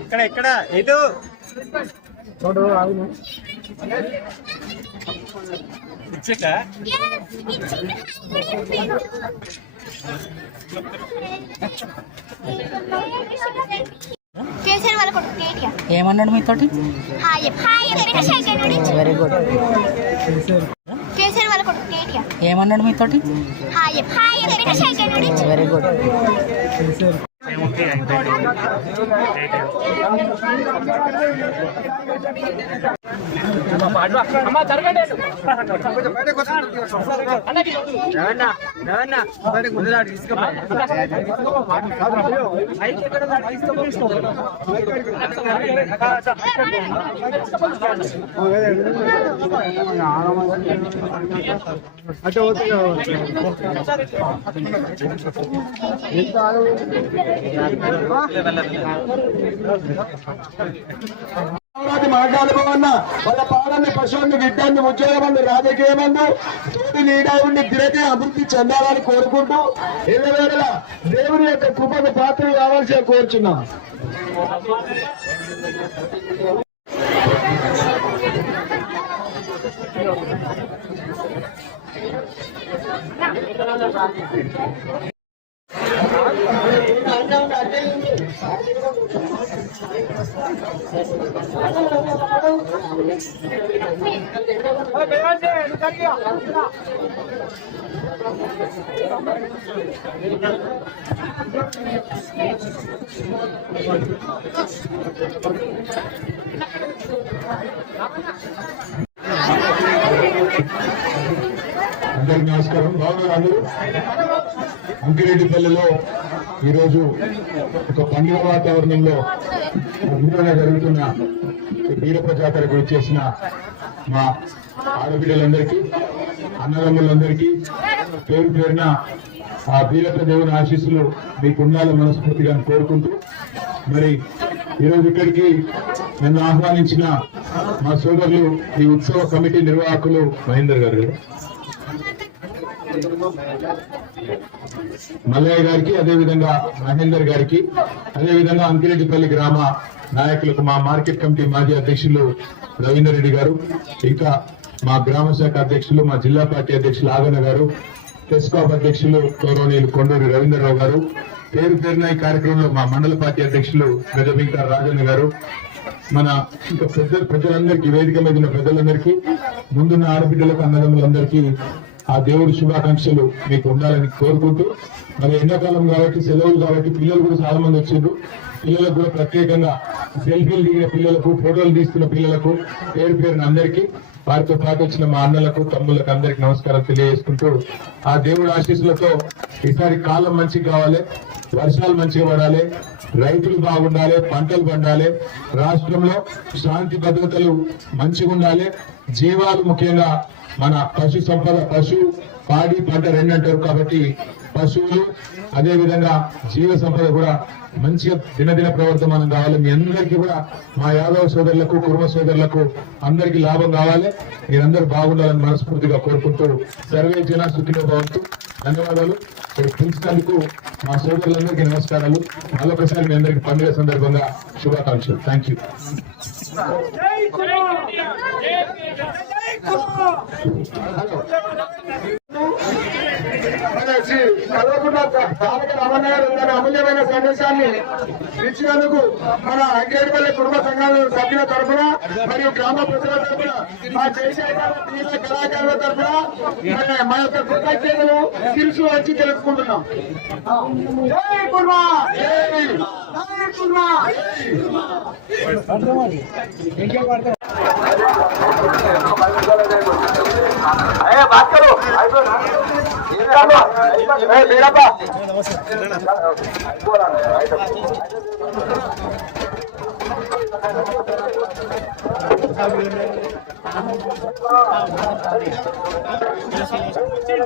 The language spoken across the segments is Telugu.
ఇక్కడ ఇక్కడ ఇటు. ఇచ్చక వాళ్ళ కొడుకు కేటీఆర్ ఏమన్నాడు గురించి వెరీ గుడ్ ఏమన్నాడు మీతోటి? హాయ్ హాయ్ వెనక సైకిల్ గురించి వెరీ గుడ్ అమరావతి వాళ్ళ పాలన్ని పశువుని గిడ్డాన్ని ఉద్యోగమందు రాజకీయమందు తోటి నీడా ఉండి అభివృద్ధి చెందాలని కోరుకుంటూ ఎల్లవేళ దేవుని యొక్క కృపకు పాత్ర కావాల్సి కోరుచున్నా. అందరికి నమస్కారం. బాగున్నారు అంకిరెడ్డిపల్లిలో ఈరోజు ఒక పండుగ వాతావరణంలో అద్భుతంగా జరుగుతున్న వీర వీరప్ప గురించి వచ్చేసిన మా ఆడబిడ్డలందరికీ అన్నదమ్ములందరికీ పేరు పేరున ఆ వీరప్ప దేవుని ఆశీస్సులు మీకు ఉండాలని మనస్ఫూర్తిగా కోరుకుంటూ మరి ఈరోజు ఇక్కడికి నన్ను ఆహ్వానించిన మా సోదరులు ఈ ఉత్సవ కమిటీ నిర్వాహకులు మహేందర్ గారు. మల్లయ్య గారికి అదేవిధంగా మహేందర్ గారికి అదేవిధంగా అంకిరెడ్డిపల్లి గ్రామ నాయకులకు మా మార్కెట్ కమిటీ మాజీ అధ్యక్షులు రవీందర్ రెడ్డి గారు ఇంకా మా గ్రామ శాఖ అధ్యక్షులు మా జిల్లా పార్టీ అధ్యక్షులు ఆగన్న గారు టెస్కాప్ అధ్యక్షులు గౌరవనీయులు కొండూరి రవీంద్రరావు గారు పేరు పేరున ఈ కార్యక్రమంలో మా మండల పార్టీ అధ్యక్షులు గజబింకా రాజన్న గారు మన ఇంకా పెద్ద ప్రజలందరికీ వేదిక మీద ఉన్న ప్రజలందరికీ ముందున్న ఆడబిడ్డలకు అన్నదమ్ములందరికీ ఆ దేవుడి శుభాకాంక్షలు మీకు ఉండాలని కోరుకుంటూ మరి ఎండాకాలం కాబట్టి సెలవులు కాబట్టి పిల్లలు కూడా చాలా మంది వచ్చారు పిల్లలకు కూడా ప్రత్యేకంగా సెల్ఫీలు దిగిన పిల్లలకు ఫోటోలు తీస్తున్న పిల్లలకు పేరు పేరున అందరికీ వారితో పాటు వచ్చిన మా అన్నలకు తమ్ములకు అందరికి నమస్కారం తెలియజేసుకుంటూ ఆ దేవుడి ఆశీస్సులతో ఈసారి కాలం మంచిగా కావాలి వర్షాలు మంచిగా పడాలి రైతులు బాగుండాలి పంటలు పండాలి రాష్ట్రంలో శాంతి భద్రతలు మంచిగా ఉండాలి జీవాలు ముఖ్యంగా మన పశు సంపద పశు పాడి పంట రెండు అంటారు కాబట్టి పశువులు అదేవిధంగా జీవ సంపద కూడా మంచిగా దినదిన ప్రవర్తమానం కావాలి. మీ అందరికీ కూడా మా యాదవ సోదరులకు కుటుంబ సోదరులకు అందరికీ లాభం కావాలి. మీరందరూ బాగుండాలని మనస్ఫూర్తిగా కోరుకుంటూ సర్వే జన సుఖిలో భవంతు. ధన్యవాదాలు. పిలిచినందుకు మా సోదరులందరికీ నమస్కారాలు. మరొకసారి మీ అందరికీ పండుగ సందర్భంగా శుభాకాంక్షలు. థ్యాంక్ యూ హలో నుంచి కల్వకుంట తారక రమణ గారు తన అమూల్యమైన సందేశాన్ని ఇచ్చినందుకు మన అంకేటిపల్లి కుటుంబ సంఘాల సభ్యుల తరఫున మరియు గ్రామ ప్రజల తరఫున మా దేశీయ తీవ్ర కళాకారుల తరఫున మా యొక్క కృతజ్ఞతలు తిరుసు వచ్చి తెలుసుకుంటున్నాం. జై కుర్మా! జై జై కుర్మా! అయ్యా భాస్కరు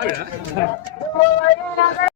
どうもありがとうございました。